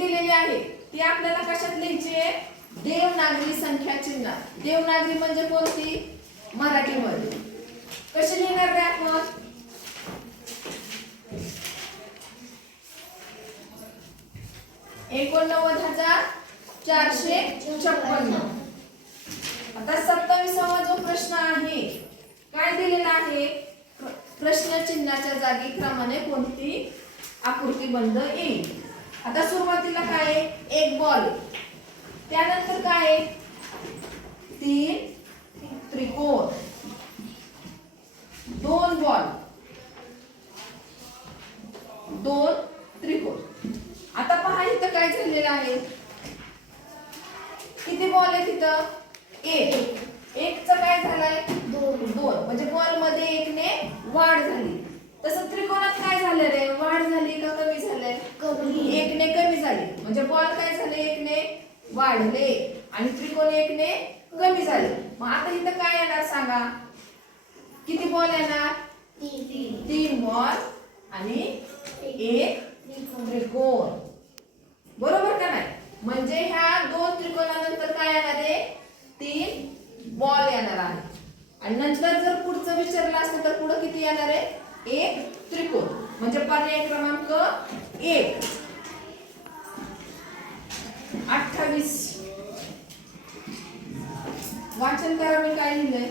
दिलेली आहे ती आपल्याला कशात लिहायची आहे? देवनागरी संख्या चिन्हात. देवनागरी म्हणजे कोणती? मराठीमध्ये. कशी लिहिणार रे आपण? 89,456. आता 27वा जो प्रश्न आहे काय दिलेला आहे? प्रश्न चिन्हाच्या जागी क्रमाने कोणती आकृती बंद येईल. आता सुरुवातीला काय आहे? एक बॉल. त्यानंतर काय आहे? 3 त्रिकोण, 2 बॉल, 2 त्रिकोण. आता पहा इथं काय झालेलं आहे? किती बॉल आहे तिथं? 1. 1 चं काय झालंय? 2. म्हणजे बॉल मध्ये 1 ने वाढ झाली. तसं त्रिकोणात काय झालं रे? वाढ झाली का कमी झालंय? कमी. 1 ने कमी झाली. म्हणजे बॉल काय झाले? 1 ने वाढले आणि त्रिकोण 1 ने कमी झाले. मग आता इथं काय येणार सांगा? किती बॉल येणार? 3 बॉल आणि 1 त्रिकोण. बरोबर का नाही? म्हणजे ह्या 2 त्रिकोणानंतर काय येणार आहे? 3 बॉल येणार आहे. आणि नंतर जर पुढचं विचारलं असतं तर पुढे किती येणार आहे? 1 त्रिकोण. म्हणजे पर्याय क्रमांक 1. 28. वाचन करा. मी काय लिहिलंय?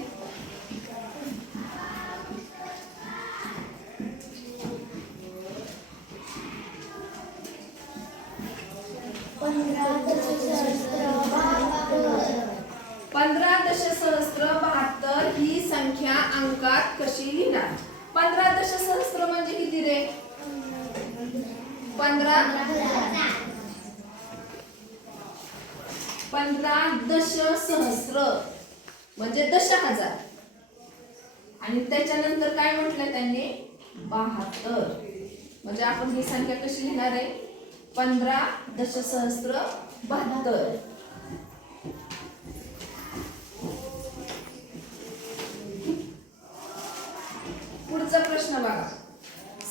पंधरा दशसहस्त्र 72 ही संख्या अंकात कशी लिहिणार? 15 दशसहस्त्र म्हणजे किती रे? 15 दशसहस्त्र म्हणजे 10,000. आणि त्याच्यानंतर काय म्हटलं त्यांनी? 72. म्हणजे आपण ही संख्या कशी लिहिणार आहे? 15 दशसहस्त्र 72. पुढचा प्रश्न बघा.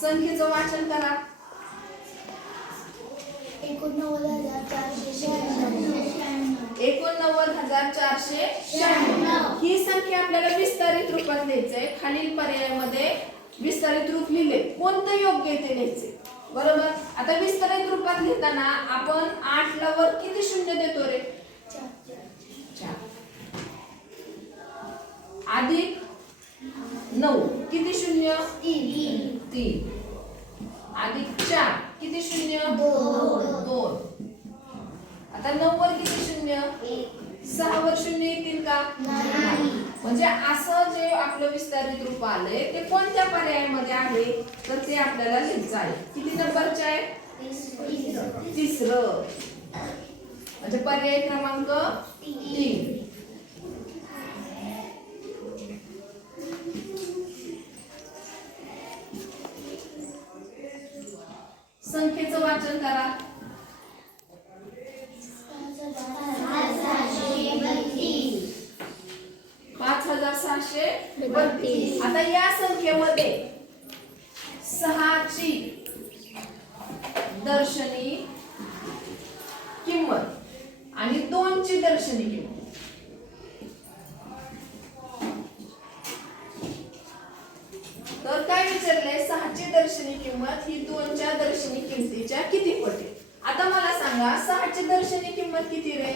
संख्येचं वाचन करा. 89,496. ही संख्या आपल्याला विस्तारित रूपात लिहायचंय. खालील पर्यायामध्ये विस्तारित रूप लिहिले. कोणतं योग्य आहे ते लिहायचे. बरोबर. आता विस्तारित रूपात लिहिताना आपण 8 ला वर किती शून्य देतो रे? 4. अधिक 9 किती शून्य? 3. अधिक 4 किती शून्य? 2. आता 9 वर किती शून्य? 6 वर शून्य येतील का? नाही. म्हणजे असं जे आपलं विस्तारित रूप आलंय ते कोणत्या पर्यायामध्ये आहे तर ते आपल्याला लिहायचं आहे. किती नंबरचे आहे? 3रं. म्हणजे पर्याय क्रमांक 3. संख्येचं वाचन करा. 5,632. आता या संख्येमध्ये 6 ची दर्शनी किंमत आणि 2 ची दर्शनी किंमत. तर काय विचारलंय? 6 ची दर्शनी किंमत ही 2 च्या दर्शनी किमतीच्या किती पट आहे? आता मला सांगा 6 ची दर्शनी किंमत किती रे?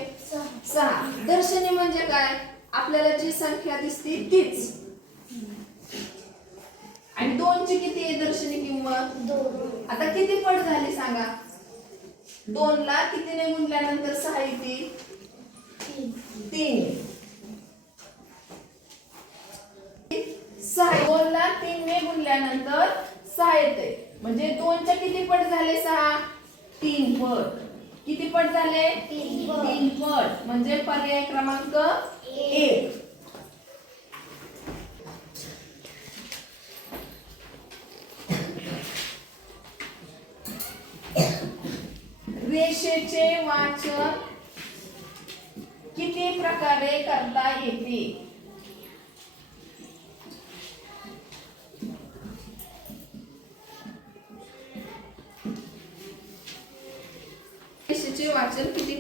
6. दर्शनी म्हणजे काय? आपल्याला जी संख्या दिसते तीच. आणि 2 ची किती आहे दर्शनी किंमत? 2. आता किती पट झाली सांगा? 2 ला कितीने गुणल्यानंतर 6 येते? 3. 2 ला 3 ने गुणल्यानंतर 6 येते. म्हणजे 2 च्या किती पट झाले? 6. 3 पट. किती पट झाले? 3 पट. म्हणजे पर्याय क्रमांक 1. रेषेचे वाचन किती प्रकारे करता येते?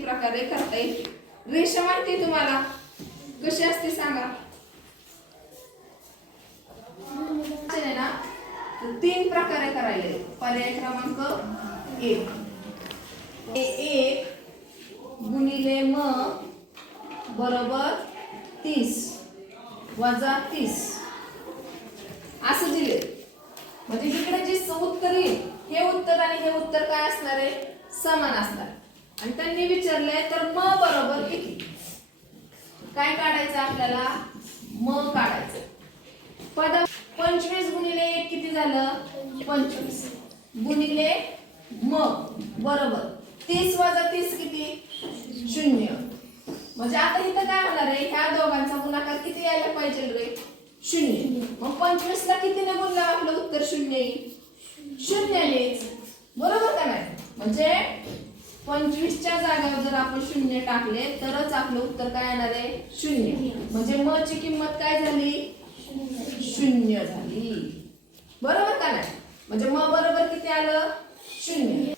तीन प्रकारे करता येईल। रेषा माहिती तुम्हाला कशी असते सांगा? ना तीन प्रकारे करायले। पर्याय क्रमांक 1 1 गुणिले म बरोबर 30 वजा 30 असं दिले। म्हणजे इकडे जे उत्तर येईल हे उत्तर आणि हे उत्तर काय असणार आहे? समान असणार। आणि त्यांनी विचारलंय तर म बरोबर किती काय काढायचं आपल्याला? म काढायचं। पद 25 गुणिले 1 किती झालं? 25 गुणिले म बरोबर 30 वजा 30 किती? 0। म्हणजे आता इथं काय होणार आहे? ह्या दोघांचा गुणाकार किती यायला पाहिजे रे? 0। मग 25 ला कितीने गुणला आपलं उत्तर 0 येईल? 0 ने, बरोबर का नाही? म्हणजे 25 च्या जागेवर जर आपण 0 टाकले तरच आपलं उत्तर काय येणार आहे? 0। म्हणजे म ची किंमत काय झाली? 0 झाली, बरोबर का नाही? म्हणजे म बरोबर किती आलं? 0।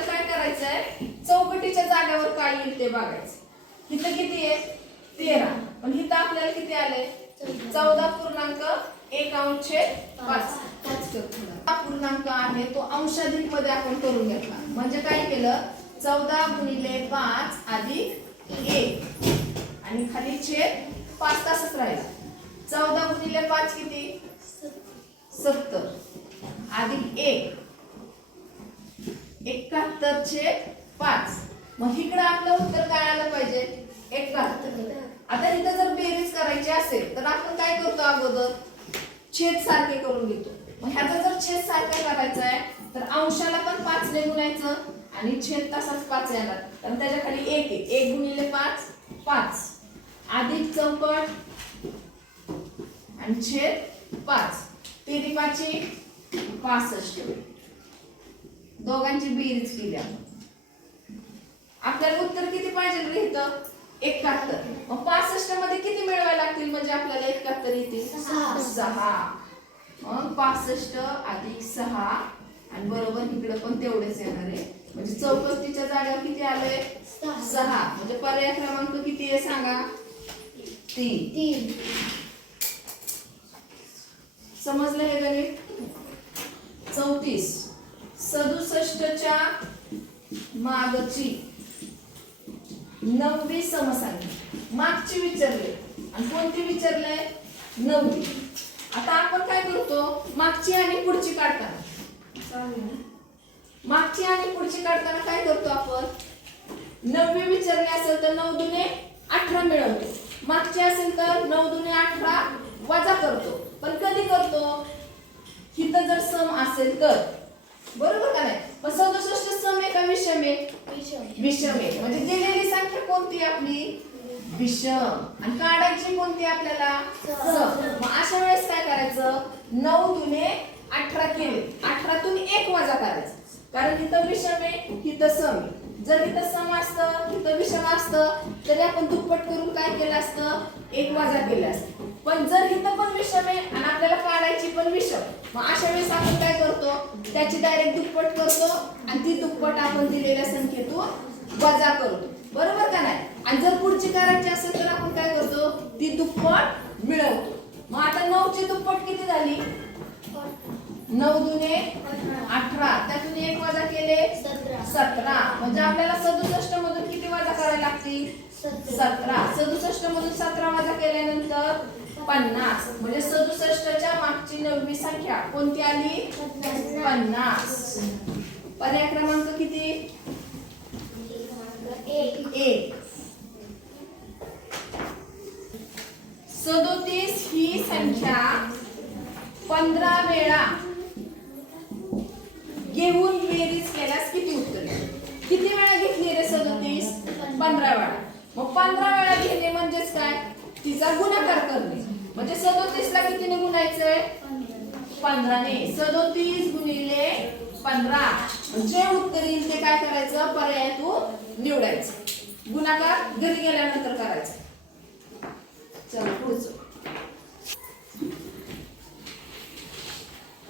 काय करायचंय? चौकटीच्या जागेवर काय येईल ते बघायचं। इथं किती आहे? 13, पण इथं आपल्याला किती आले? 14.1/5 पूर्णांक आहे तो अंशाधिक मध्ये आपण करून घेतला। म्हणजे काय केलं? 14 गुणिले 5 अधिक 1 आणि खाली छेद 5 तासच राहिला। 14 गुणिले 5 किती? 70 अधिक 1 71/5। मग इकडे आपलं उत्तर काय आलं पाहिजे? 71। आता इथं जर बेरीज करायची असेल तर आपण काय करतो? अगोदर छेद सारखे करून घेतो। मग ह्याचा जर छेद सारखा करायचा आहे तर अंशाला पण 5 ने गुणायचं आणि छेद तसाच 5 येणार, कारण त्याच्या खाली 1 आहे। 1 गुणिले 5 5 अधिक चौकट आणि छेद 5 तेरी 5 65। दोघांची बेरीज केली आपल्याला उत्तर किती पाहिजे रे? इथं 71। मग 65 मध्ये किती मिळवायला लागतील म्हणजे आपल्याला 71 येतील? 6। मग 65 अधिक 6 आणि बरोबर इकडे पण तेवढेच येणार आहे। म्हणजे चौकटीच्या जागेवर किती आले? 6। म्हणजे पर्याय क्रमांक किती आहे सांगा? 3। समजलं हे गणित? 34 67 च्या मागची 9वी समसंख्या मागची विचारले आणि कोणती विचारले? 9वी। आता आपण काय करतो? मागची आणि पुढची काढताना मागची आणि पुढची काढताना काय करतो आपण? 9वी विचारली असेल तर 9 दुने 18 मिळवतो। मागची असेल तर 9 दुने 18 वजा करतो। पण कधी करतो? इथं जर सम असेल तर, बरोबर का नाही? पण 67 सम आहे का विषम आहे? विषम आहे। म्हणजे दिलेली संख्या कोणती आपली? विषम। आणि काढायची कोणती आपल्याला? सम। मग अशा वेळेस काय करायचं? 9 दुने 18 केले, 18 तून 1 वजा करायचं, कारण इथं विषम आहे इथं सम आहे। जर इथं सम असतं इथं विषम असतं तरी आपण दुप्पट करून काय केलं असतं? 1 वजा केलं असतं। पण जर इथं पण विषम आहे आणि आपल्याला काढायची पण विषम, मग अशा वेळेस आपण काय करतो? त्याची डायरेक्ट दुप्पट करतो आणि ती दुप्पट आपण दिलेल्या संख्येतून वजा करतो, बरोबर का नाही? आणि जर पुढची करायची असेल तर आपण काय करतो? ती दुप्पट मिळवतो। मग आता 9 ची दुप्पट किती झाली? 9 दुने 18 त्यातून 1 वजा केले 17। म्हणजे आपल्याला 67 मधून किती वजा करायला लागतील? 17। 67 मधून 17 वजा केल्यानंतर 50। म्हणजे 67 च्या मागची 9वी संख्या कोणती आली? 50। पर्याय क्रमांक किती? 1। 37 ही संख्या 15 वेळा घेऊन बेरीज केल्यास किती उत्तर येईल? किती वेळा घेतली रे 37? 15 वेळा। मग 15 वेळा घेणे म्हणजेच काय? तिचा गुणाकार करणे। म्हणजे 37 ला कितीने गुणायचंय? 15 ने। 37 गुणिले 15 जे उत्तर येईल ते काय करायचं? पर्यायातून निवडायचं, गुणाकार घरी गेल्यानंतर करायचं। चला पुढचं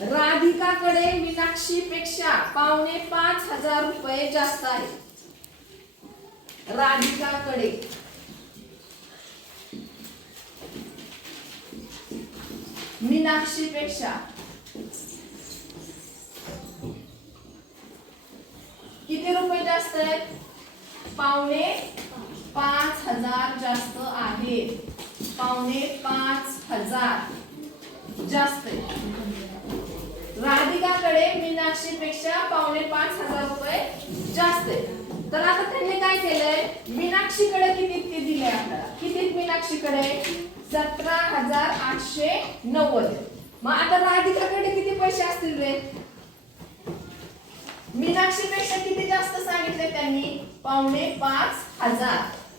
राधिकाकडे मीनाक्षीपेक्षा 5,500 रुपये जास्त आहे. राधिकाकडे मीनाक्षीपेक्षा किती रुपये जास्त आहेत? 5,500 जास्त आहे. 5,500 जास्त आहे. राधिकाकडे मीनाक्षीपेक्षा 5,500 रुपये जास्त आहे. तर आता त्यांनी काय केलंय? मीनाक्षीकडे किती ते दिले आपल्याला? किती मीनाक्षीकडे? 17,890. मग आता राधिकाकडे किती पैसे असतील रे? मीनाक्षीपेक्षा किती जास्त सांगितले त्यांनी? 5,500.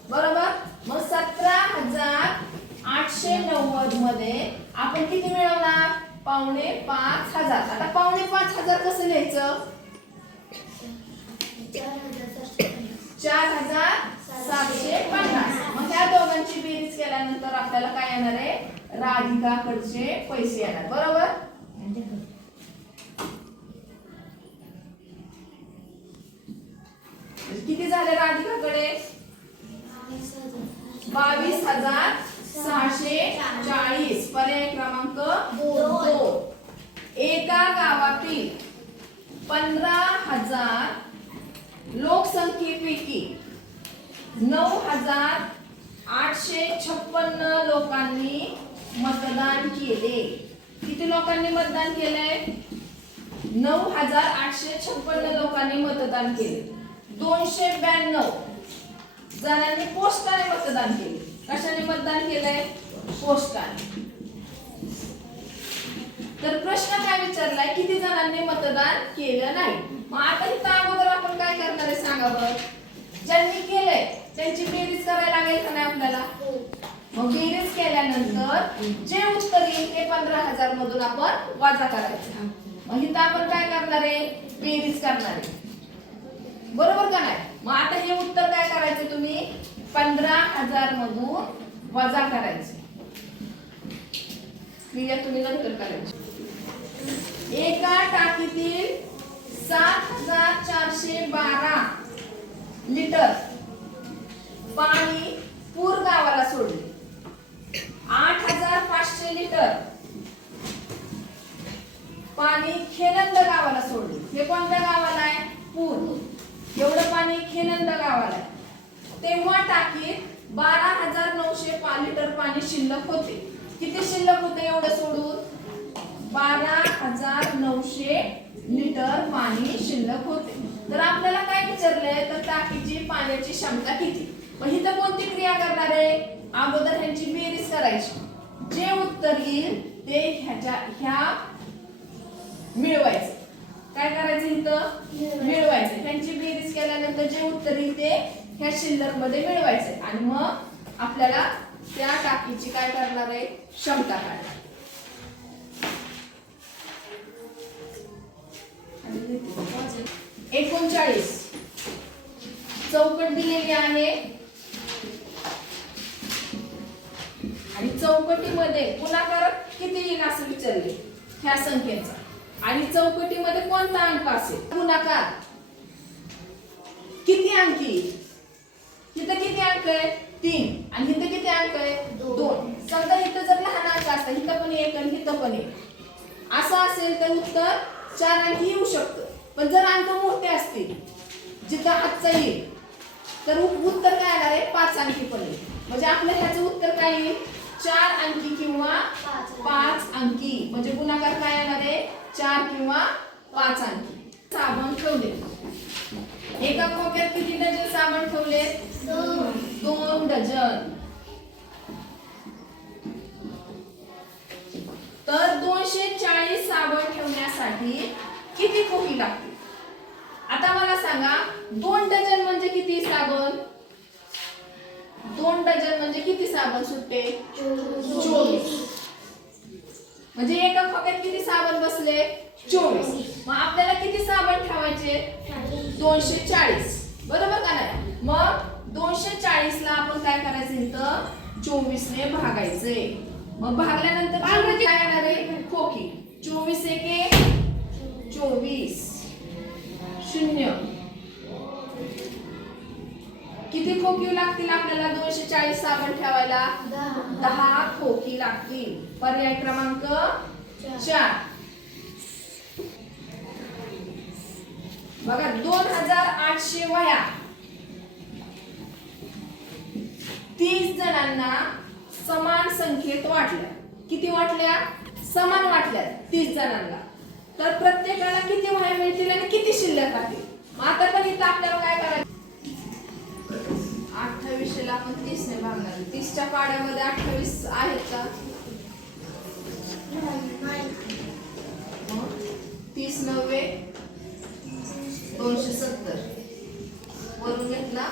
बरोबर. मग 17,890 मध्ये आपण किती मिळवणार? 5,500. आता 5,500 कसं लिहायचं? 4,750. मग ह्या दोघांची बेरीज केल्यानंतर आपल्याला काय येणार आहे? राधिकाकडचे पैसे येणार. बरोबर. किती झाले राधिकाकडे? 22,640. पर्याय क्रमांक 2. एका गावातील 15,000 लोकसंख्येपैकी 9,856 लोकांनी मतदान केले. किती लोकांनी मतदान केलंय? 9,856 लोकांनी मतदान केले. 292 जणांनी पोस्टाने मतदान केले. कशाने मतदान केलंय? पोस्टाने. तर प्रश्न काय विचारलाय? किती जणांनी मतदान केलं नाही. मग आता इथं अगोदर आपण काय करणार आहे सांगा बरं? ज्यांनी केलंय त्यांची बेरीज करायला लागेल का नाही आपल्याला? मग बेरीज केल्यानंतर जे उत्तर येईल ते 15,000 मधून आपण वजा करायचं. मग इथं आपण काय करणार आहे? बेरीज करणार आहे. बरोबर का नाही? मग आता हे उत्तर काय करायचे तुम्ही? 15,000 मधून वजा करायचे. क्रिया तुम्ही नंतर करायची. एका टाकीतील 7,412 लिटर पाणी पूर गावाला सोडले. 8,500 लिटर पाणी खेनंद गावाला सोडले. हे कोणत्या गावाला आहे? पूर. एवढं पाणी खेनंद गावाला आहे. तेव्हा टाकीत 12,900 लिटर पाणी शिल्लक होते. किती शिल्लक होते एवढं सोडून? 12,900 लिटर पाणी शिल्लक होते. तर आपल्याला काय विचारलंय? तर टाकीची पाण्याची क्षमता किती? मग इथं कोणती क्रिया करणार आहे? अगोदर ह्यांची बेरीज करायची. जे उत्तर येईल ते ह्या मिळवायचं. काय करायचं? इथं मिळवायचं. त्यांची बेरीज केल्यानंतर जे उत्तर येईल ते ह्या शिल्लक मध्ये मिळवायचे. आणि मग आपल्याला त्या टाकीची काय करणार आहे? क्षमता काढणार. 39 चौकट दिलेली आहे आणि चौकटीमध्ये गुणाकार किती येईल असं विचारले ह्या संख्येचा. आणि चौकटीमध्ये कोणता अंक असेल? गुणाकार किती अंकी? इथं किती अंक आहे? 3. आणि इथं किती अंक आहे? 2. समजा इथं जर लहान अंक असता, इथं पण 1 आणि इथं पण 1 असं असेल तर उत्तर 4 अंकी येऊ शकतं. पण जर अंक मोठे असतील जिथं हातचा येईल तर उत्तर काय येणार आहे? 5 अंकी पण येईल. म्हणजे आपलं ह्याचं उत्तर काय येईल? 4 अंकी किंवा 5 अंकी. म्हणजे गुणाकार काय येणार आहे? 4 किंवा 5 अंकी. साबण ठेवले. एका खोक्यात किती डझन साबण ठेवले? 2 डझन. तर 240 साबण ठेवण्यासाठी किती खोकी लागतील? आता मला सांगा 2 डझन म्हणजे किती साबण? 2 डझन म्हणजे किती साबण सुट्टे? 24. म्हणजे एका खोक्यात किती साबण बसले? 24. मग आपल्याला किती साबण ठेवायचे? 240. बरोबर का नाही? मग 240 ला आपण काय करायचं? इथं 24 ने भागायचे. मग भागल्यानंतर काय येणार आहे? खोकी. 24 एके 24 शून्य. किती खोकी लागतील आपल्याला 240 साबण ठेवायला? 10 खोकी लागतील. पर्याय क्रमांक 4. बघा 2800 वह्या 30 जणांना समान संख्येत वाटल्या. किती वाटल्या? समान वाटल्या 30 जणांना. तर प्रत्येकाला किती वह्या मिळतील आणि किती शिल्लक राहतील? आता पण इथं आपल्याला काय करायचं? 28 ला आपण 30 ने भागणार. 30 च्या पाड्यामध्ये 28 आहेत का? 30 9 270 वरून घेतला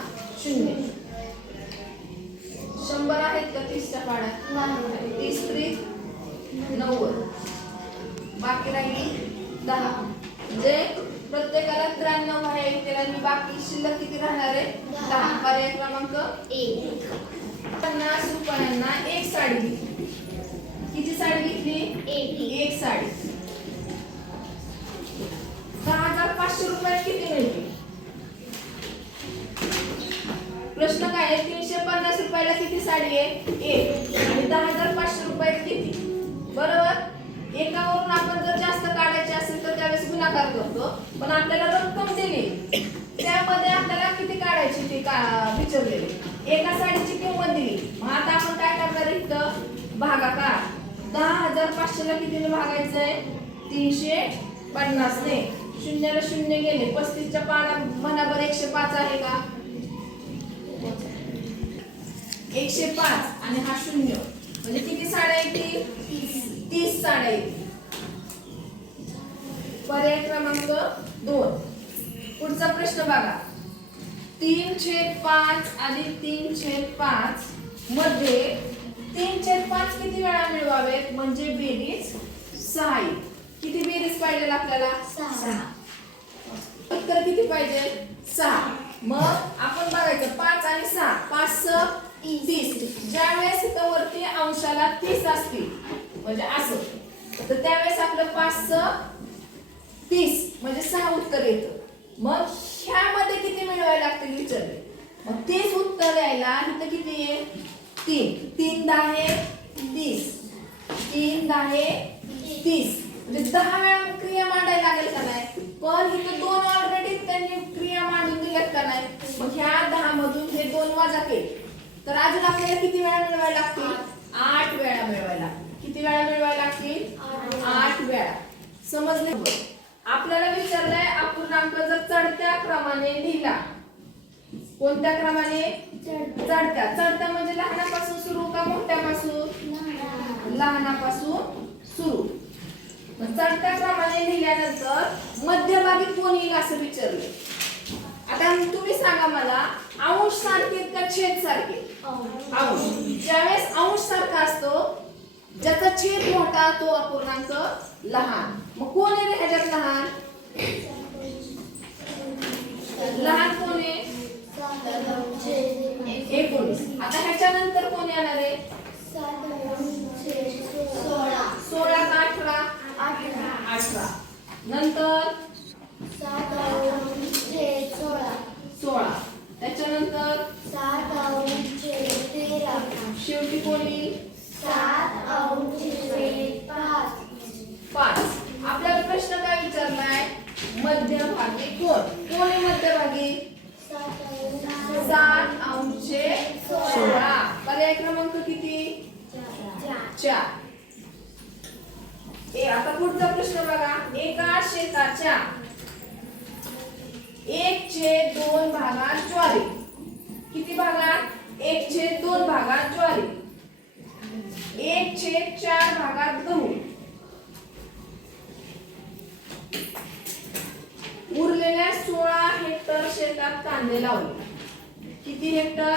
0. 100 आहेत का 30 च्या पाड्यात? 30 त्रिक 90. बाकी राहिली 10. म्हणजे प्रत्येकाला 93 वह्या येतील आणि बाकी शिल्लक किती राहणार आहे? 10. पर्याय क्रमांक 1. 50 रुपयांना एक साडी घेतली. किती साडी घेतली? एक साडी. 10,500 रुपयात किती मिळतील? प्रश्न काय आहे? 350 रुपयाला किती साडी आहे? एक. आणि 10,500 रुपयात किती? बरोबर. एकावरून आपण जर जास्त काढायचे असेल तर त्यावेळेस गुणाकार करतो. पण आपल्याला रक्कम दिली त्यामध्ये आपल्याला किती काढायची ते विचारलेले. एका साडीची किंमत दिली. मग आता आपण काय करणार इथं? भागाकार. 10,500 ला कितीने भागायचंय? 350 ने. शून्याला शून्य गेले. 35 च्या पाना मनावर 105 आहे का? 105 आणि हा शून्य म्हणजे किती साड्या येतील? 30 साड्या येतील. पर्याय क्रमांक 2. पुढचा प्रश्न बघा. 3/5 आणि 3/5 मध्ये 3/5 किती वेळा मिळवावेत? म्हणजे बेरीज 6 येईल. किती बेरीज पाहिजे आपल्याला? 6. उत्तर किती पाहिजे? 6. मग आपण बघायचं 5 आणि 6. 5 6 30. ज्यावेळेस इथं वरती अंशाला 30 असतील म्हणजे असं तर त्यावेळेस आपलं 5 6 30 म्हणजे 6 उत्तर येतं. मग ह्यामध्ये किती मिळवायला लागतील विचारले. मग 30 उत्तर यायला इथं किती आहे? 3. 3 10 30. 3 10 30 म्हणजे 10 वेळा क्रिया मांडायला लागेल का नाही? पण इथं 2 ऑलरेडी त्यांनी क्रिया मांडून दिल्यात का नाही? मग ह्या 10 मधून हे 2 वजा केले तर अजून आपल्याला किती वेळा मिळवायला लागतील? 8 वेळा मिळवायला. किती वेळा मिळवायला लागतील? 8 वेळा. समजले? आपल्याला विचारलंय अपूर्णांक जर चढत्या क्रमाने लिहिला. कोणत्या क्रमाने? चढत्या. चढत्या म्हणजे लहानापासून सुरू का मोठ्यापासून? लहानापासून सुरू. चढत्या क्रमाने लिहिल्यानंतर मध्यभागी कोण येईल असं विचारले. आता तुम्ही सांगा मला अंश सारखे का छेद सारखे? अंश. ज्यावेळेस अंश सारखा असतो ज्याचा छेद मोठा तो अपूर्णांक लहान. मग कोण आहे रे ह्याच्यात लहान? लहान कोण आहे? 19. आता ह्याच्यानंतर कोण येणार आहे? 16 का 18? 18. नंतर 16. त्याच्यानंतर 13. शेवटी कोण येईल? 5. आपल्याला प्रश्न काय विचारलाय? मध्यभागी कोण? कोण आहे मध्यभागी? 7/16. पर्याय क्रमांक किती? 4. आता पुढचा प्रश्न बघा. एका शेताच्या 1/2 भागात ज्वारी. किती भागात? 1/2 भागात ज्वारी. 1/4 भागात गहू. उरलेल्या 16 हेक्टर शेतात कांदे लावले. किती हेक्टर?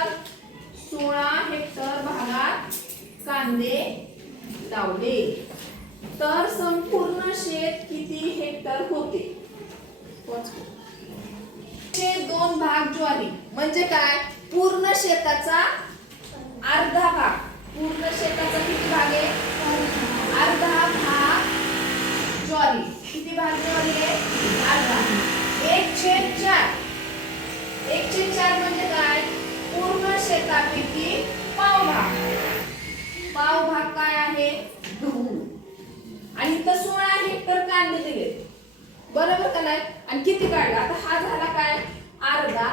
16 हेक्टर भागात कांदे लावले. तर संपूर्ण शेत किती हेक्टर होते? 2 भाग ज्वारी म्हणजे काय? पूर्ण शेताचा अर्धा भाग. पूर्ण शेताचा किती भाग आहे? अर्धा भाग ज्वारी किती भाग ज्वारी आहे अर्धा 1/4 1/4 म्हणजे काय पूर्ण शेतापैकी पाव भाग काय आहे गहू आणि इथं 16 हेक्टर कांदे दिले बरोबर का नाही आणि किती काढला आता हा झाला काय अर्धा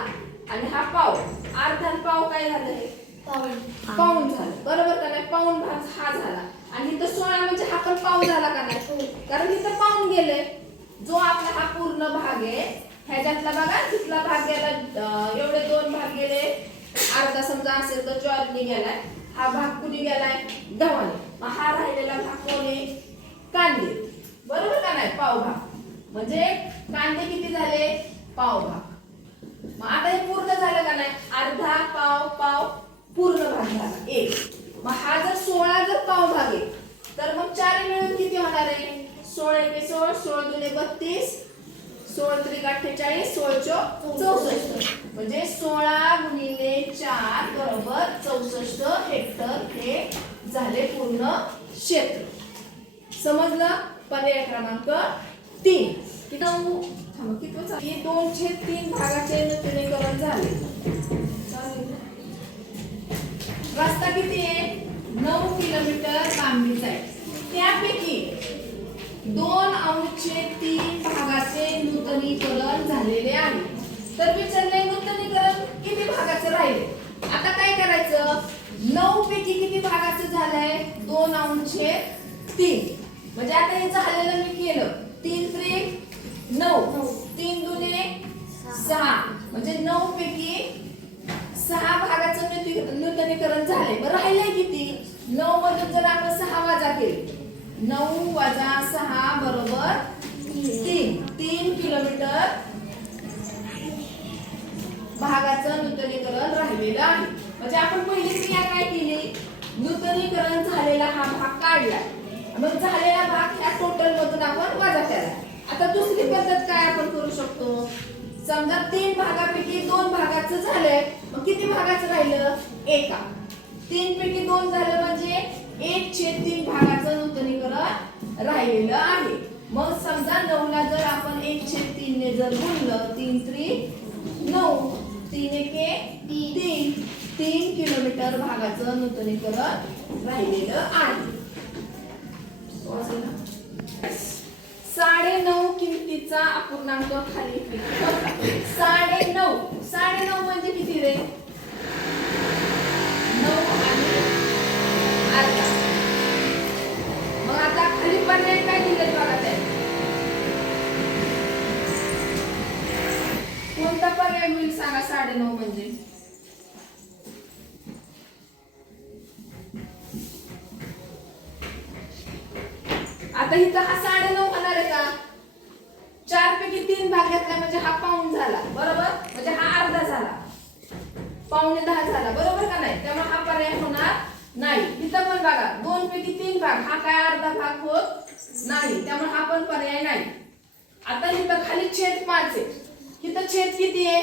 आणि हा पाव अर्धा आणि पाव काय झालं हे पाऊण झालं बरोबर का नाही पाऊण भाग हा झाला आणि इथं 16 म्हणजे हा पण पाव झाला का नाही कारण इथं पाऊण गेले जो आपला हा पूर्ण भाग आहे ह्याच्यातला बघा तिथला भाग गेला एवढे 2 भाग गेले अर्धा समजा असेल तर ज्वारीने गेलाय हा भाग कुणी गेलाय गव्हाने मग हा राहिलेला भाग कोणी कांदे बरोबर का नाही पाव भाग म्हणजे कांदे किती झाले पाव भाग मग आता हे पूर्ण झालं का नाही अर्धा पाव पूर्ण भाग झाला 1 मग हा जर 16 जर पाव भाग आहे तर मग 4 मिळून किती होणार आहे 16 एके 16 16 दुने 32 16 त्रिक 48 16 64 म्हणजे 16 गुणिले 4 बरोबर 64 हेक्टर हे झाले पूर्ण क्षेत्र समजलं पर्याय क्रमांक 3 किती 2/3 भागाचे नूतनीकरण झाले रस्ता किती आहे 9 किलोमीटर लांबीचा आहे त्यापैकी 2/3 भागाचे नूतनीकरण झालेले आहे तर विचारले नूतनीकरण किती भागाचे राहिले आता काय करायचं 9 पैकी किती भागाचे झालंय 2/3 म्हणजे आता हे झालेलं मी केलं 3 त्रिक 9 3 दुने 6 म्हणजे 9 पैकी 6 भागाचं नूतनीकरण झाले बरं राहिले किती 9 मधून जर आपण 6 वजा केले 9 वजा 6 बरोबर 3 किलोमीटर भागाचं नूतनीकरण राहिलेलं आहे म्हणजे आपण पहिली क्रिया काय केली नूतनीकरण झालेला हा भाग काढला मग झालेला भाग ह्या टोटल मधून आपण वजा केला आता दुसरी पद्धत काय आपण करू शकतो समजा 3 भागापैकी 2 भागाचं झालंय मग किती भागाचं राहिलं 1 3 पैकी 2 झालं म्हणजे 1/3 भागाचं नूतनीकरण राहिलेलं आहे मग समजा 9 ला जर आपण 1/3 ने जर गुणलं 3 त्रिक 9 3 एके 3 किलोमीटर भागाचं नूतनीकरण राहिलेलं आहे 9.5 किमतीचा अपूर्णांक खाली 9.5 म्हणजे किती रे 9 आणि अर्धा मग आता खाली पर्याय काय दिले बघा ते कोणता पर्याय होईल सांगा 9.5 म्हणजे आता इथं हा 9.5 होणार आहे का 4 पैकी 3 भाग घेतला म्हणजे हा पाऊण झाला बरोबर म्हणजे हा अर्धा झाला 9.5 झाला बरोबर का नाही त्यामुळे हा पर्याय होणार नाही इथं पण बघा 2 पैकी 3 भाग हा काय अर्धा भाग होत नाही त्यामुळे हा पण पर्याय नाही आता इथं खाली छेद 5 आहे इथं छेद किती आहे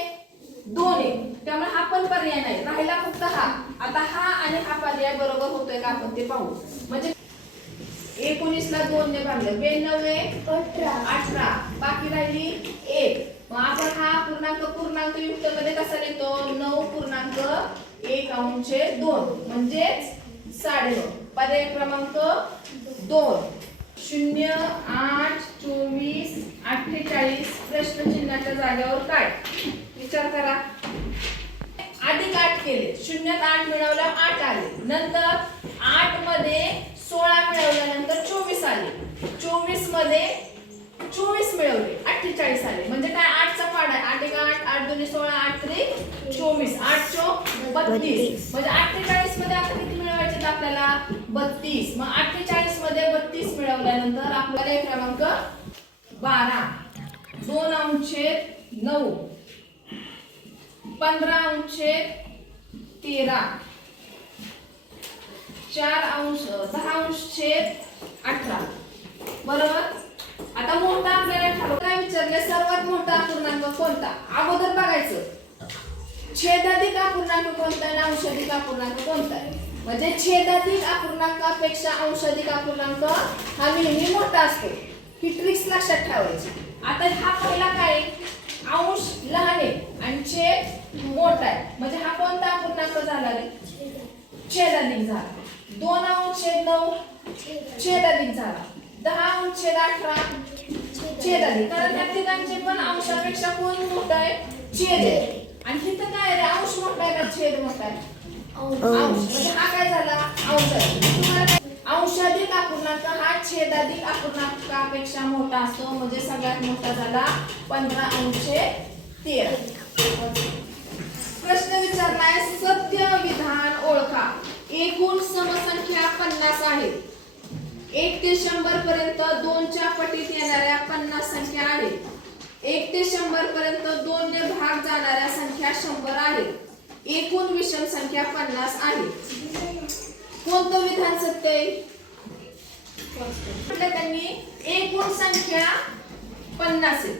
2 आहे त्यामुळे हा पण पर्याय नाही राहिला फक्त हा आता हा आणि हा पर्याय बरोबर होतोय का आपण ते पाहू म्हणजे 19 ला 2 ने भागलं 92 18 बाकी राहिली 1 मग आपण हा पूर्णांक युक्त मध्ये कसा लिहितो 9.1/2 म्हणजेच 9.5 पर्याय क्रमांक 2 0 8 24 48 प्रश्नचिन्हाच्या जागेवर काय विचार करा अधिक 8 केले 0 8 मिळवल्यावर 8 आले नंतर 8 मध्ये 16 मिळवल्यानंतर 24 आले 24 मध्ये 24 मिळवले 48 आले म्हणजे काय 8 चा पाढा 8 1 8 8 2 16 8 3 24 8 चौक 32 म्हणजे 48 मध्ये आता किती मिळवायचे आपल्याला 32 मग 48 मध्ये 32 मिळवल्यानंतर आपल्याला क्रमांक 12 2/9 15/13 4/10/18 बरोबर आता मोठा आपल्याला ठरवून काय विचारले सर्वात मोठा अपूर्णांक कोणता अगोदर बघायचं छेदाधिक अपूर्णांक कोणता आहे अंशाधिक अपूर्णांक कोणता आहे म्हणजे छेदाधिक अपूर्णांकापेक्षा अंशाधिक अपूर्णांक हा नेहमी मोठा असतो ही ट्रिक्स लक्षात ठेवायची. आता हा पहिला काय अंश लहान आहे आणि छेद मोठा आहे, म्हणजे हा कोणता अपूर्णांक झाला रे? छेदाधिक झाला. 2 अंश छेद 9 छेदाधिक झाला. 10 अंश छेद 18 छेदाधिक, कारण त्या तिघांचे पण अंशापेक्षा कोण मोठा आहे? छेद आहे. आणि इथं काय रे, अंश मोठा आहे का छेद मोठा आहे? अंश. म्हणजे हा काय झाला? अंश आहे. तुम्हाला काय अंशाधिक अपूर्णांक हा छेदाधिक अपूर्णांकापेक्षा मोठा असतो, म्हणजे सगळ्यात मोठा झाला 15 अंश 13. प्रश्न विचारलाय सत्य विधान ओळखा. एकूण समसंख्या 50 आहेत. 1 ते 100 पर्यंत 2 च्या पटीत येणाऱ्या 50 संख्या आहेत. 1 ते 100 पर्यंत 2 ने भाग जाणाऱ्या संख्या 100 आहेत. एकूण विषम संख्या 50 आहे. कोणतं विधान सत्य आहे? म्हटलं त्यांनी एकूण संख्या 50 आहे,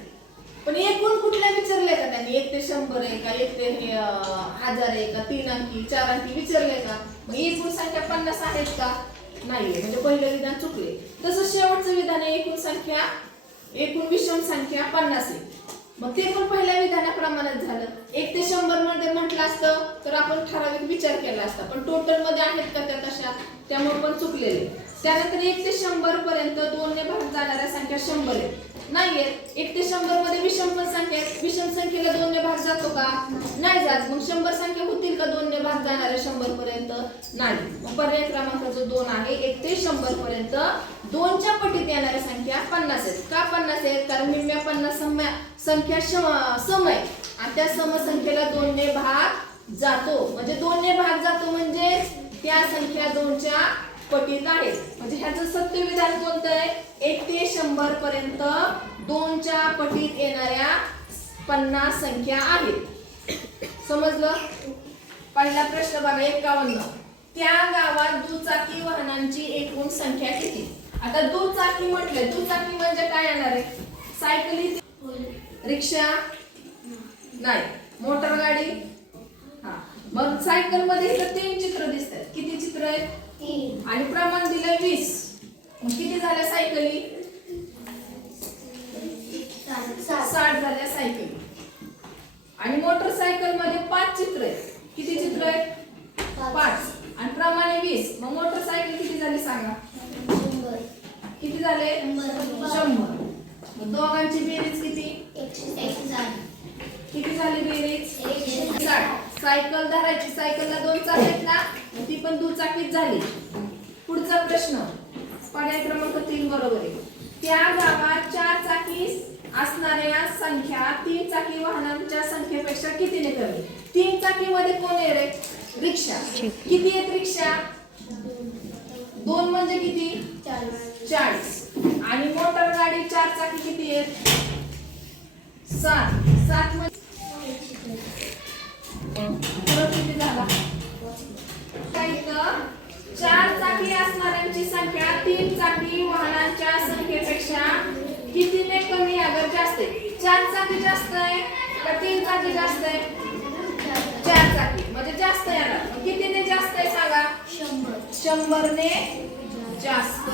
पण एकूण कुठल्या विचारले का त्यांनी? 1 ते 100 आहे का, 1 ते 1000 आहे का, 3 अंकी 4 अंकी विचारले का? मग एकूण संख्या 50 आहेत का? नाहीये, म्हणजे पहिलं विधान चुकले. तसं शेवटचं विधान आहे एकूण विषम संख्या 50 आहे. मग ते पण पहिल्या विधानाप्रमाणेच झालं. 1 ते 100 मध्ये म्हटलं असतं तर आपण ठराविक विचार केला असता, पण टोटल मध्ये आहेत का त्या तशा, त्यामुळे पण चुकलेले. त्यानंतर 1 ते 100 पर्यंत 2 ने भाग जाणाऱ्या संख्या 100 आहेत. नाहीये. 1 ते 100 मध्ये विषम पण संख्या आहेत. विषम संख्येला 2 ने भाग जातो का? नाही जात. मग 100 संख्या होतील का 2 ने भाग जाणाऱ्या 100 पर्यंत? नाही. मग पर्याय क्रमांक जो 2 आहे, 1 ते 100 पर्यंत 2 च्या पटीत येणाऱ्या संख्या 50 आहेत. का 50 आहेत? कारण निम्म्या 50 संख्या सम आहे आणि त्या समसंख्येला 2 ने भाग जातो. म्हणजे 2 ने भाग जातो म्हणजे त्या संख्या 2 च्या पटीत आहेत. म्हणजे ह्याचं सत्य विधान कोणतं आहे? 1 ते 100 पर्यंत 2 च्या पटीत येणाऱ्या 50 संख्या आहेत. समजलं? पहिला प्रश्न बघा 51. त्या गावात दुचाकी वाहनांची एकूण संख्या किती? आता दुचाकी म्हटले, दुचाकी म्हणजे काय येणार आहे? सायकली, रिक्षा नाही, मोटर गाडी. हा, मग सायकल मध्ये इथं 3 चित्र दिसतात. किती चित्र आहेत? 3. आणि प्रमाण दिलंय 20. मग किती झाल्या सायकली? 60 झाल्या सायकली. आणि मोटरसायकल मध्ये 5 चित्र आहेत. किती चित्र आहेत? 5. आणि प्रमाणे 20. मग मोटरसायकल किती झाली सांगा? 100. किती झाले? 100. मग दोघांची बेरीज किती? 160. किती झाली बेरीज? 160. सायकल धरायची, सायकलला 2 चाक आहेत ना, ती पण दुचाकीच झाली. पुढचा प्रश्न पर्याय क्रमांक 3 बरोबर आहे. त्या गावात 4 चाकी असणाऱ्या संख्या 3 चाकी वाहनांच्या संख्येपेक्षा कितीने कमी? 3 चाकी मध्ये कोण आहे रे? रिक्षा. किती आहेत रिक्षा? 2 म्हणजे किती? 40. आणि मोटर गाडी 4 चाकी किती आहेत? 7. 7 म्हणजे किती झाला? काय तर 4 चाकी असणाऱ्यांची संख्या 3 चाकी वाहनांच्या संख्येपेक्षा कितीने कमी अगर जास्त आहे? 4 चाकी जास्त आहे का 3 चाकी जास्त आहे? 4 चाकी म्हणजे जास्त येणार. कितीने जास्त आहे सांगा? 100 ने जास्त.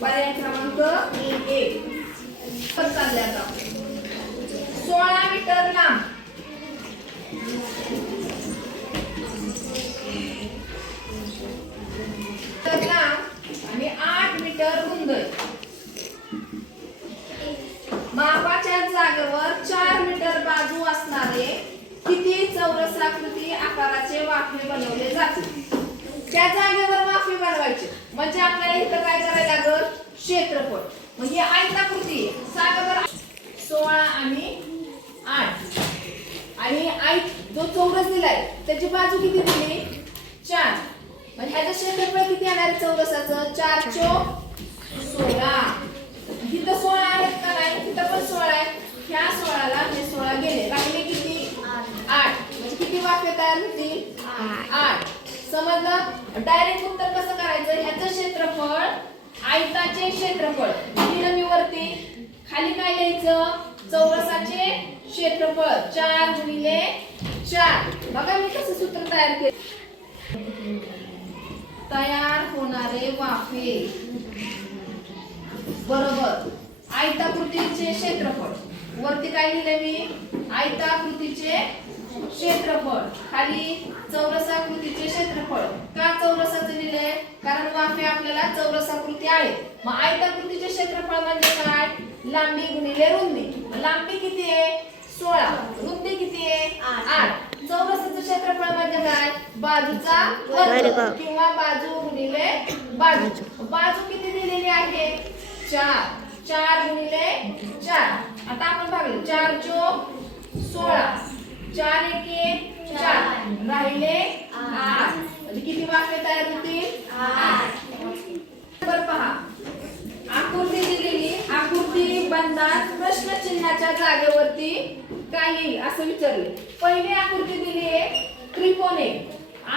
पर्याय क्रमांक 1. चालले आता 16 मीटर लांब आणि 8 मीटर रुंद. मापाच्या जागेवर 4 मीटर बाजू असणारे किती चौरसाकृती आकाराचे वाफे बनवले जातील? त्या जागेवर वाफे बनवायचे म्हणजे आपल्याला इथं काय करायला लागल? क्षेत्रफळ. म्हणजे आयताकृती सांगा बरं. 16 आणि 8 आणि जो चौरस दिलाय त्याची बाजू किती दिली? 4. म्हणजे ह्याचं क्षेत्रफळ किती येणार आहे चौरसाचं? 4 चौक 16. तिथं 16 आहेत का नाही? तिथं पण 16 आहेत. ह्या 16ला हे 16 गेले, राहिले किती? 8. म्हणजे किती वाफे तयार होतील? 8. समजलं? डायरेक्ट उत्तर कसं करायचं? ह्याचं क्षेत्रफळ आयताचे क्षेत्रफळ लिहिलं मी वरती. खाली काय लिहायचं? चौरसाचे क्षेत्रफळ 4 गुणिले 4. बघा मी कसं सूत्र तयार केलं. तयार होणारे वाफे बरोबर. आयताकृतीचे क्षेत्रफळ. वरती काय लिहिले मी? आयताकृतीचे क्षेत्रफळ. खाली चौरसाकृतीचे क्षेत्रफळ. का चौरसाचं लिहिलंय? कारण वाफे आपल्याला चौरसाकृती आहे. मग आयताकृतीचे क्षेत्रफळ म्हणजे काय? लांबी गुणिले रुंदी. लांबी किती आहे? 16. रुंदी किती आहे? 8. चौरसाचं क्षेत्रफळ म्हणजे काय? बाजूचा वर्ग किंवा बाजू गुणिले बाजू. बाजू किती दिलेली आहे? 4. 4 गुणिले 4. आता आपण बघू. 4 चोक 16. 4 एके 4. राहिले 8. म्हणजे किती वाक्य तयार होतील? 8. बरं पहा. आकृती दिलेली. आकृती बंधात प्रश्नचिन्हाच्या जागेवरती काय येईल असं विचारले. पहिली आकृती दिली आहे त्रिकोण आहे.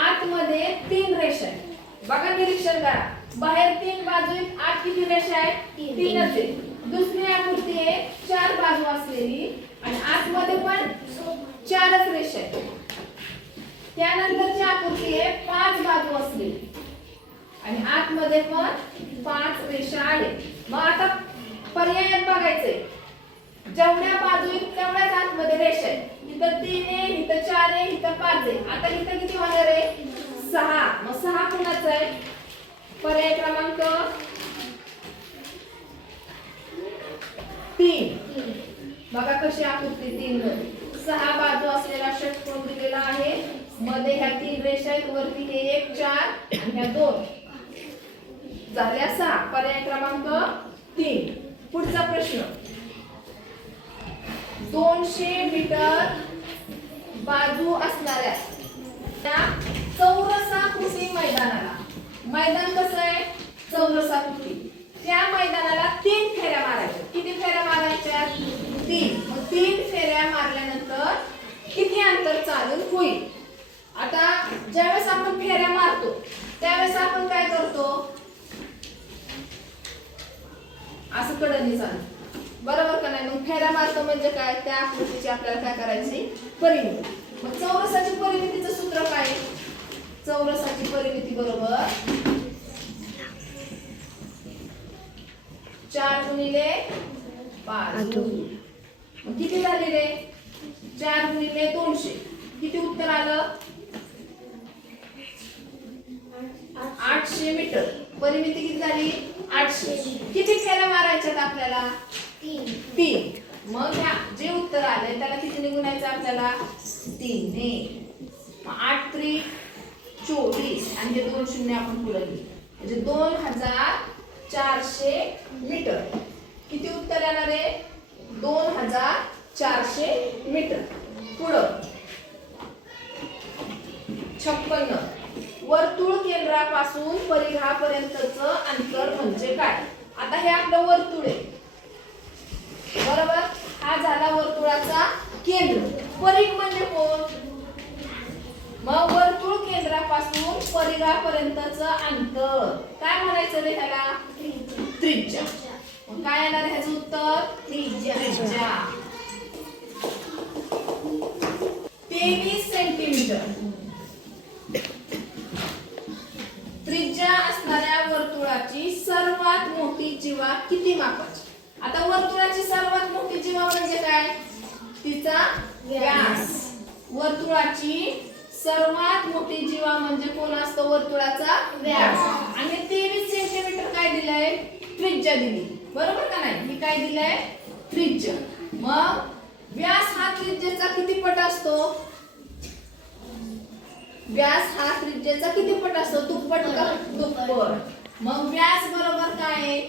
आतमध्ये 3 रेषा आहेत. बघा निरीक्षण करा. बाहेर 3 बाजू आहेत. आत किती रेषा आहेत? 3च आहेत. दुसरी आकृती आहे 4 बाजू असलेली आणि आतमध्ये पण 4च रेषा आहेत. त्यानंतरची आकृती आहे 5 बाजू असलेली आणि आतमध्ये पण 5 रेषा आहेत. मग आता पर्यायात बघायचंय. जेवढ्या बाजू आहेत तेवढ्याच आतमध्ये रेषा आहेत. इथं 3 आहे, इथं 4 आहे, इथं 5 आहे. आता इथं किती होणार आहे? 6. मग 6 कुणाचा आहे? पर्याय क्रमांक 3. बघा कशी आकृती 3 मध्ये 6 बाजू असलेला षटकोन दिलेला आहे. मध्ये ह्या 3 रेषा आहेत. वरती हे 1 4 आणि ह्या 2 झाल्या 6. पर्याय क्रमांक 3. पुढचा प्रश्न. 200 मीटर बाजू असणाऱ्या त्या चौरसाकृती मैदानाला. मैदान कसं आहे? चौरसाकृती. त्या मैदानाला 3 फेऱ्या मारायच्या. किती फेऱ्या मारायच्या? 3. मग 3 फेऱ्या मारल्यानंतर किती अंतर चालून होईल? आता ज्यावेळेस आपण फेऱ्या मारतो त्यावेळेस आपण काय करतो? असं कडनी चालतो. बरोबर का नाही? मग फेऱ्या मारतो म्हणजे काय? त्या आकृतीची आपल्याला काय करायची? परिमिती. मग चौरसाची परिमितीचं सूत्र काय? चौरसाची परिमिती बरोबर 4 गुणिले 5. मग किती झाले रे? 4 गुणिले 200. किती उत्तर आलं? 800 मीटर. परिमिती किती झाली? 800. किती फेऱ्या मारायच्यात आपल्याला? 3. मग जे उत्तर आले त्याला किती गुणायचं आपल्याला? 3 ने. मग 8 त्रिक 24 आणि हे 2 शून्य आपण पुढे घेऊ. म्हणजे 2400 मीटर. किती उत्तर येणार आहे? 2400 मीटर. पुढं 56. वर्तुळ केंद्रापासून परिघापर्यंतचं अंतर म्हणजे काय? आता हे आपलं वर्तुळ आहे. बरोबर. हा झाला वर्तुळाचा केंद्र. परिघ म्हणजे कोण? मग वर्तुळ केंद्रापासून परिघापर्यंतचं अंतर काय म्हणायचं रे ह्याला? त्रिज्या. मग काय येणार ह्याचं उत्तर? त्रिज्या. 23 सेंटीमीटर त्रिज्या असणाऱ्या वर्तुळाची सर्वात मोठी जीवा किती मापाची? आता वर्तुळाची सर्वात मोठी जीवा म्हणजे काय? तिचा व्यास. वर्तुळाची सर्वात मोठी जीवा म्हणजे कोण असतो? वर्तुळाचा व्यास. आणि 23 सेंटीमीटर काय दिलंय? त्रिज्या दिली. बरोबर का नाही? ही काय दिलंय? त्रिज्या. मग व्यास हा त्रिज्येचा किती पट असतो? व्यास हा त्रिज्येचा किती पट असतो? दुप्पट का? दुप्पट. मग व्यास बरोबर काय?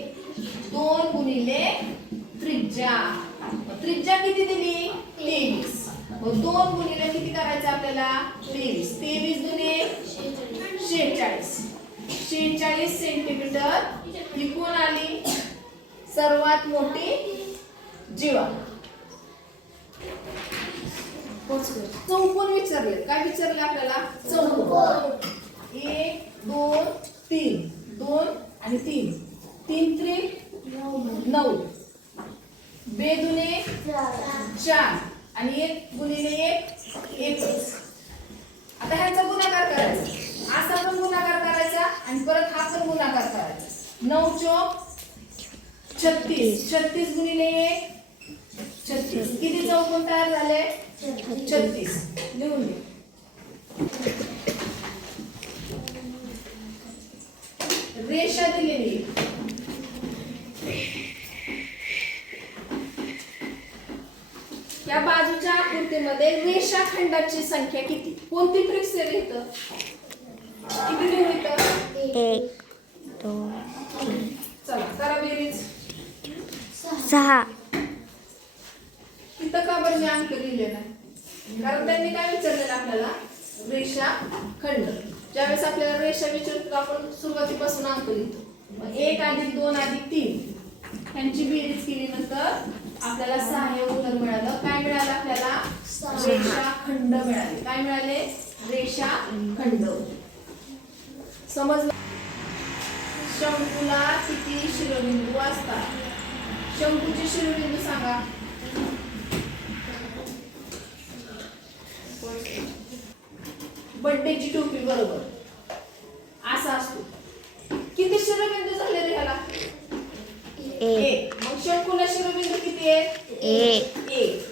2 गुणिले त्रिज्या. त्रिज्या किती दिली? 23. मग 2 गुणिले किती करायचं आपल्याला? 23. 23 दुने 46. 46 सेंटीमीटर ही कोण आली? सर्वात मोठी जीवा. चौकोन विचारले. काय विचारले आपल्याला? चौकोन. 1 2 3. 2 आणि 3. 3 त्रिक 9. बेदुने 4 आणि 1 गुणिले 1 21. आता ह्याचा गुणाकार करायचा. असा पण गुणाकार करायचा आणि परत हा पण गुणाकार करायचा. 9 चोक 36. 36 गुणिले 1 36. किती चौकोन तयार झाले? 36. लिहून घे. रेषा दिलेली. या बाजूच्या आकृतीमध्ये रेषाखंडाची संख्या किती? कोणती ट्रिक सेल इथं? किती लिहू इथं? 1 2 3 चला करा बेरीज. 6 इथं का बरं मी अंक लिहिले नाही? कारण त्यांनी काय विचारलेलं आपल्याला? रेषाखंड. ज्यावेळेस आपल्याला रेषा विचारतो आपण सुरुवातीपासून अंक लिहितो. मग 1 + 2 + 3 यांची बेरीज केल्यानंतर आपल्याला 6 हे उत्तर मिळालं. काय मिळालं आपल्याला? रेषाखंड मिळाले. काय मिळाले? रेषाखंड. समजलं? शंकूला किती शिरोबिंदू असतात? शंकूचे शिरोबिंदू सांगा. बड्डेची टोपी बरोबर असा असतो. किती शिरोबिंदू झाले रे ह्याला? 1. मग शंकूला शिरोबिंदू किती आहेत? 1.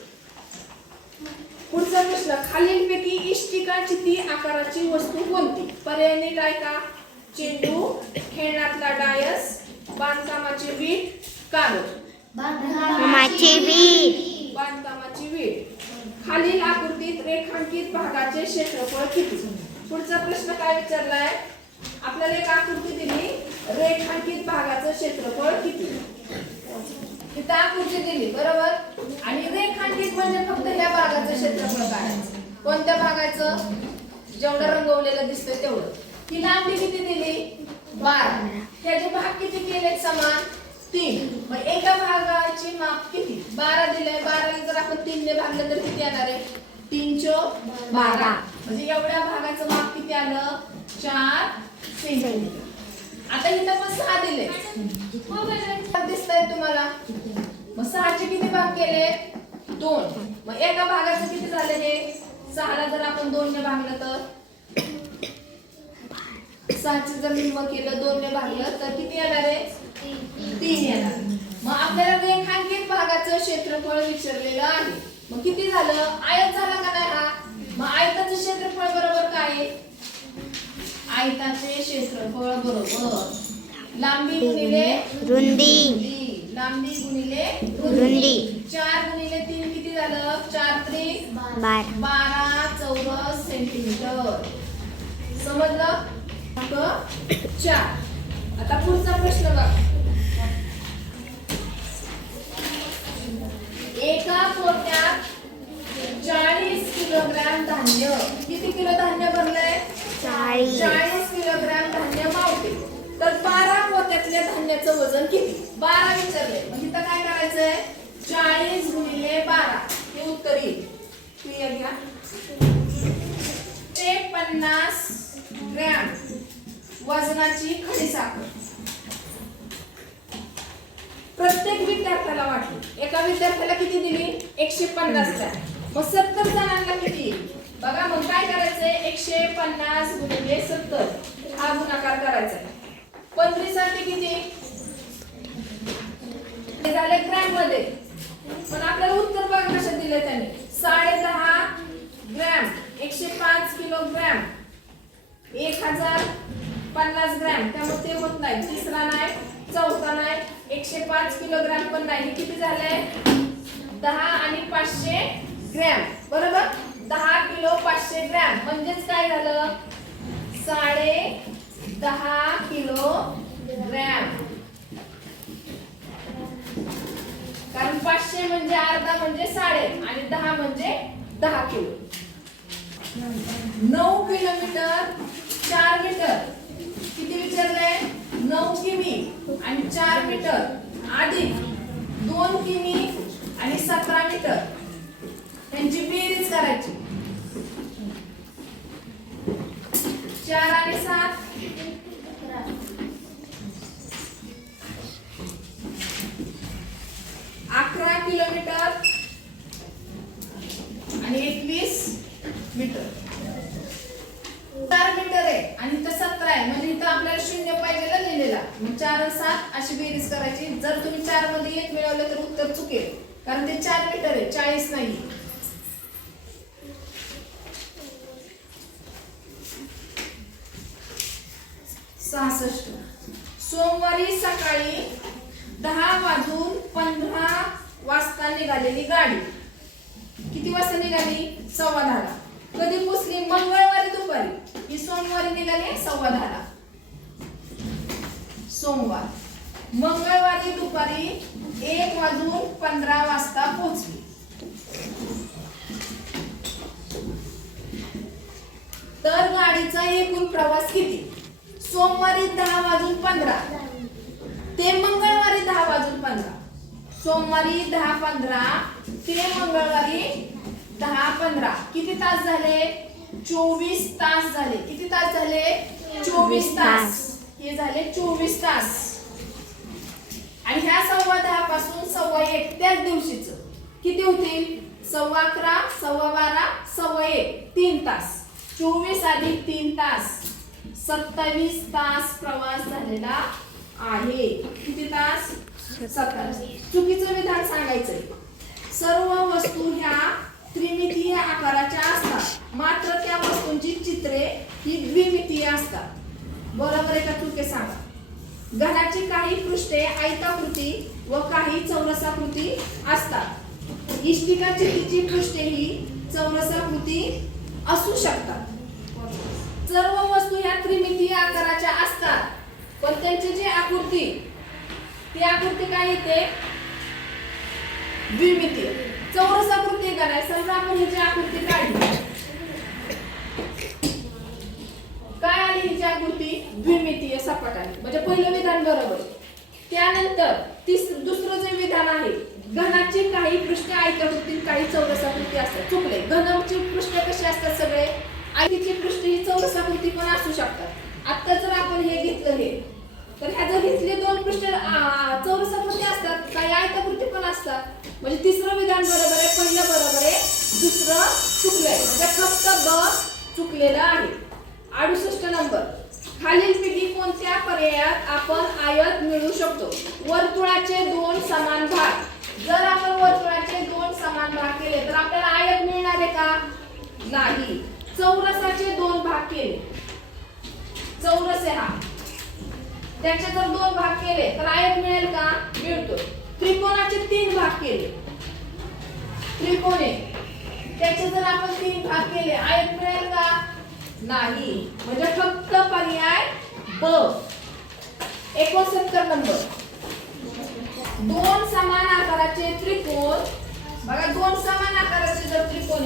पुढचा प्रश्न. खालीलपैकी इष्टिकाची ती आकाराची वस्तू कोणती? पर्याय काय का? चेंडू, खेळण्यातला डायस, बांधकामाची वीट, कागद. बांधकामाची वीट. बांधकामाची वीट. खालील आकृतीत रेखांकित भागाचे क्षेत्रफळ किती? पुढचा प्रश्न काय विचारलाय? आपल्याला एक आकृती दिली. रेखांकित भागाचं क्षेत्रफळ किती? इथं आकृती दिली बरोबर. आणि रेखांकित म्हणजे फक्त ह्या भागाचं क्षेत्रफळ काढायचं. कोणत्या भागाचं? जेवढं रंगवलेलं दिसतंय तेवढं. ही लांबी किती दिली? 12. त्याचे भाग किती केले समान? 3. मग एका भागाची माप किती? 12 दिले. 12 जर आपण 3 ने भागलं तर किती येणार आहे? 3 चौक 12. म्हणजे एवढ्या भागाचं माप किती आलं? 4 सेंटीमीटर. आता इथं पण 6 दिले. दिसतंय तुम्हाला? मग 6 चे किती भाग केले? 2. मग एका भागाचं किती झाले हे? 6 ला जर आपण 2 ने भागलं तर 6 चे जर निम्म केलं 2 ने भागलं तर किती येणार आहे? 3 येणार. मग आपल्याला रेखांकित भागाचं क्षेत्रफळ विचारलेलं आहे. मग किती झालं? आयत झाला का नाही हा? मग आयताचं क्षेत्रफळ बरोबर काय आहे? आयताचे क्षेत्रफळ बरोबर लांबी गुणिले रुंदी. लांबी गुणिले रुंदी. 4 गुणिले 3 किती झालं? 4 त्रिक 12 चौरस सेंटीमीटर. समजलं? 4. आता पुढचा प्रश्न बघा. एका पोत्यात 40 किलोग्रॅम धान्य. किती किलो धान्य भरलंय? 40 किलोग्रॅम धान्य मावते. तर 12 पोत्यातल्या धान्याचं वजन किती? 12 विचारले. मग इथं काय करायचंय? 40 गुणिले 12 हे उत्तर येईल. क्लिअर घ्या. ते 50 ग्रॅम वजनाची खडीसाखर प्रत्येक विद्यार्थ्याला वाटली. एका विद्यार्थ्याला किती दिली? 150 ग्रॅम. मग 70 जणांना किती? बघा मग काय करायचंय? 150 गुणिले 70 हा गुणाकार करायचा. 25 साठी किती? हे झाले ग्रॅम मध्ये. पण आपल्याला उत्तर बघा कशा दिले त्याने. 10.5 ग्रॅम 105 किलोग्रॅम 1050 ग्रॅम. त्यामुळे ते होत नाही. तिसरा नाही, चौथा नाही, 105 किलोग्रॅम पण नाही. किती झाले? 10 आणि 500 ग्रॅम बरोबर. 10 किलो 500 ग्रॅम म्हणजेच काय झालं? 10.5 किलो ग्रॅम. कारण 500 म्हणजे अर्धा म्हणजे 1.5 आणि 10 म्हणजे 10 किलो. 9 किलोमीटर 4 मीटर किती विचारलंय? 9 किमी आणि 4 मीटर अधिक 2 किमी आणि 17 मीटर त्यांची बेरीज करायची. 4 आणि 7 11 किलोमीटर आणि 21 मीटर. 4 मीटर आहे आणि इथं 17 आहे म्हणजे इथं आपल्याला 0 पाहिजे लिहिलेला. मग 4 आणि 7 अशी बेरीज करायची. जर तुम्ही 4 मध्ये 1 मिळवलं तर उत्तर चुकेल, कारण ते 4 मीटर आहे, 40 नाही. सोमवारी सकाळी 10:15 निघालेली गाडी किती वाजता निघाली? 10:15. कधी पोचली? मंगळवारी दुपारी. ही सोमवारी निघाली 10:15. सोमवार. मंगळवारी दुपारी 1:15 पोहोचली. तर गाडीचा एकूण प्रवास किती? सोमवारी 10:15 ते मंगळवारी 10:15. सोमवारी 10:15 ते मंगळवारी 10:15 किती तास झाले? 24 तास झाले. किती तास झाले? 24 तास. हे झाले 24 तास. आणि ह्या 10:15 पासून 1:15 त्याच दिवशीच किती होतील? 11:15, 12:15, 1:15 3 तास. 24 अधिक 3 तास 27 तास प्रवास झालेला आहे. किती तास? 27. चुकीचं विधान सांगायचंय. सर्व वस्तू ह्या त्रिमितीय आकाराच्या असतात, मात्र त्या वस्तूंची चित्रे ही द्विमितीय असतात. बरोबर आहे का चूक आहे सांगा. घनाची काही पृष्ठे आयताकृती व काही चौरसाकृती असतात. इष्टिकाची पृष्ठे ही चौरसाकृती असू शकतात. सर्व वस्तू ह्या त्रिमितीय आकाराच्या असतात, पण त्यांची जी आकृती ती आकृती काय येते? द्विमितीय. चौरसाकृती का नाही? समजा आपण हिची आकृती काढली, काय आली हिची आकृती? द्विमितीय सपाट आली. म्हणजे पहिलं विधान बरोबर. त्यानंतर दुसरं जे विधान आहे, घनाची काही पृष्ठ आयताकृती काही चौरसाकृती असतात. चुकले. घनाची पृष्ठ कशी असतात? सगळे आयताची पृष्ठ ही चौरसाकृती पण असू शकतात. आता जर आपण हे घेतलं हे, तर ह्याचं घेतले 2 पृष्ठ चौरसाकृती असतात, काही आयताकृती पण असतात. म्हणजे तिसरं विधान बरोबर आहे, पहिलं बरोबर आहे, दुसरं चुकलंय. म्हणजे फक्त ब चुकलेलं आहे. 68 नंबर. खालीलपैकी कोणत्या पर्यायात आपण आयत मिळवू शकतो? वर्तुळाचे 2 समान भाग. जर आपण वर्तुळाचे 2 समान भाग केले तर आपल्याला आयत मिळणार आहे का? नाही. चौरसाचे 2 भाग केले, चौरस आहे हा, त्याचे जर 2 भाग केले तर आयत मिळेल का? मिळतो. त्रिकोणाचे 3 भाग केले, त्रिकोणे, त्याचे जर आपण 3 भाग केले आयत मिळेल का? नाही. म्हणजे फक्त पर्याय ब. 69 नंबर. 2 समान आकाराचे त्रिकोण. बघा, 2 समान आकाराचे जर त्रिकोण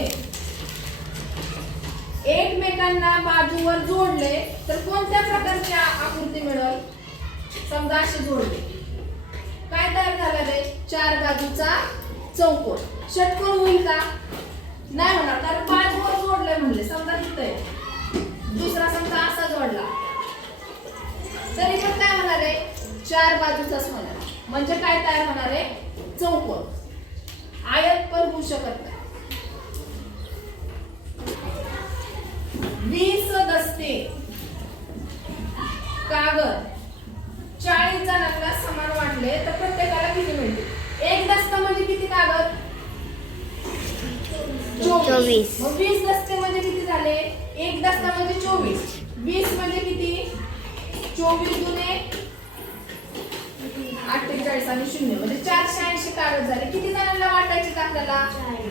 एकमेकांना बाजूवर जोडले तर कोणत्या प्रकारची आकृती मिळेल? समजा असे जोडले, काय तयार झालं रे? 4 बाजूचा चौकोन. षटकोन होईल का? नाही होणार, कारण 5 वर जोडले म्हणले. समजा इथे दुसरा समजा असा जोडला तरी पण काय होणार आहे? 4 बाजूचाच होणार. म्हणजे काय तयार होणार आहे? चौकोन. आयत पण होऊ शकत नाही. 20 दस्ते कागद 40 जणांना समान वाटले तर प्रत्येकाला किती मिळते? 1 दस्ता म्हणजे किती कागद? 24. मग 20 दस्ते म्हणजे किती झाले? 1 दस्ता म्हणजे 24. 20 म्हणजे किती? 24 दुने 48 आणि 0 म्हणजे 480 कागद झाले. किती जणांना वाटायचे आपल्याला?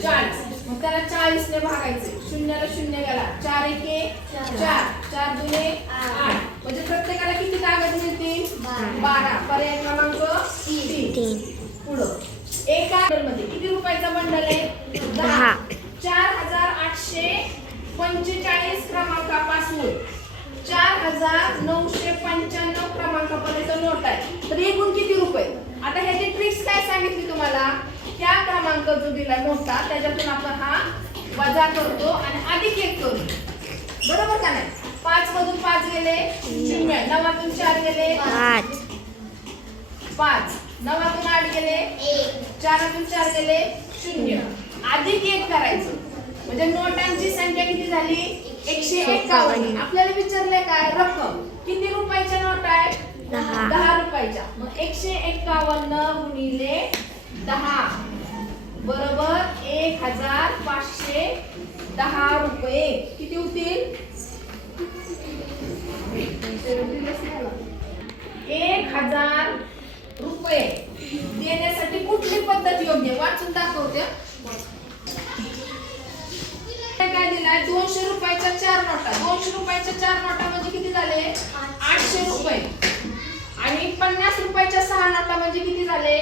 40. मग त्याला 40 ने भागायचे. 0ला 0 गेला. 4 एके 4, 4 दुने 8. म्हणजे प्रत्येकाला किती कागद मिळतील? 12. पर्याय क्रमांक 3. पुढं एका मध्ये किती रुपयाचा बंडल आहे? 10. 4845 क्रमांकापासून 4995 क्रमांकापर्यंत नोट आहे. तर एकूण किती रुपये? आता ह्याची ट्रिक्स काय सांगितली तुम्हाला? त्या क्रमांक जो दिला नोटा त्याच्यातून आपण हा वजा करतो आणि अधिक 1 करतो. बरोबर का नाही? 5 मधून 5 गेले 0, 9 4 गेले 5, 9 8 गेले 1, 4 4 गेले 0, अधिक 1 करायचं. म्हणजे नोटांची संख्या किती झाली? 151. आपल्याला विचारले काय? रक्कम. किती रुपयाच्या नोट आहे? 10 10 रुपयाच्या. मग 151 गुणिले 10 बरोबर 1510 रुपये. किती होतील? 1000 रुपये देण्यासाठी कुठली पद्धत योग्य? वाचून दाखवते. काय दिलाय? 200 रुपयाच्या 4 नोटा. 200 रुपयाच्या 4 नोटा म्हणजे किती झाले? 800 रुपये. आणि 50 रुपयाच्या 6 नोटा म्हणजे किती झाले?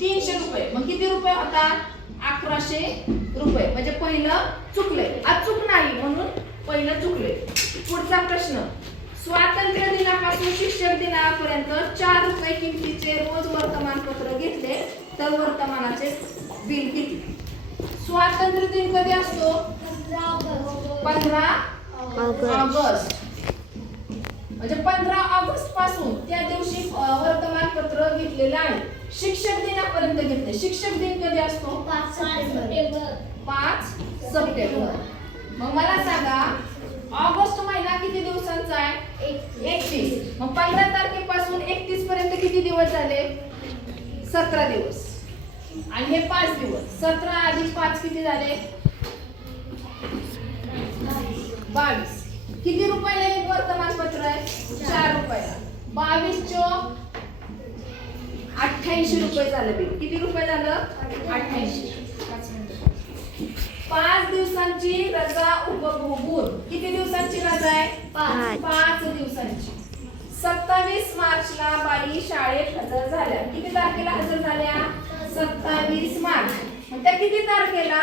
300 रुपये. मग किती रुपये होतात? 1100 रुपये. म्हणजे पहिलं चुकले, अचूक नाही म्हणून पहिलं चुकले. पुढचा प्रश्न. स्वातंत्र्य दिनापासून शिक्षक दिनापर्यंत 4 रुपये किमतीचे रोज वर्तमानपत्र घेतले तर वर्तमानाचे बिल किती? स्वातंत्र्य दिन कधी असतो? 15 ऑगस्ट. म्हणजे 15 ऑगस्ट पासून त्या दिवशी वर्तमानपत्र घेतलेलं आहे. शिक्षक दिनापर्यंत घेतले. शिक्षक दिन कधी असतो? 5 सप्टेंबर. मग मला सांगा ऑगस्ट महिना किती दिवसांचा आहे? 31. मग 15 तारखेपासून 31 पर्यंत किती दिवस झाले? 17 दिवस. आणि हे 5 दिवस. 17 अधिक 5 किती झाले? 22. किती रुपयाला एक वर्तमानपत्र आहे? 4 रुपयाला. 22 चोक 88 रुपये झाले बिल. किती रुपये झालं? 88. 5 दिवसांची रजा उपभोगून. किती दिवसांची रजा आहे? 5 दिवसांची. 27 मार्चला बाई शाळेत हजर झाल्या. किती तारखेला हजर झाल्या? 27 मार्च. मग त्या किती तारखेला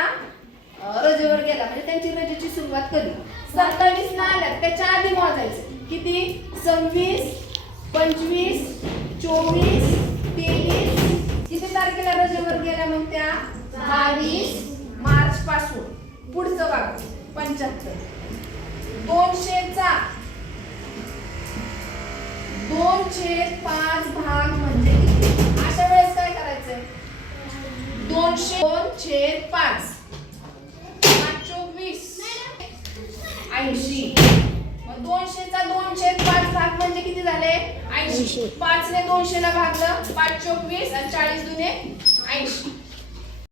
रजेवर गेला? म्हणजे त्यांची रजेची सुरुवात कधी? 27 ला आल्या. त्याच्या आधी मोजायचं. किती? 26, 25, 24, 23. किती तारखेला रजेवर गेल्या मग त्या? 22 मार्च पासून. पुढचं भाग 75. 200चा 2/5 भाग म्हणजे किती? अशा वेळेस काय करायचंय? 2/5 5 चोक 20 80. मग 200चा 2/5 भाग म्हणजे किती झाले? 80. 5 ने 200 ला भागलं. 5 चोक 20 आणि 40 दुने 80.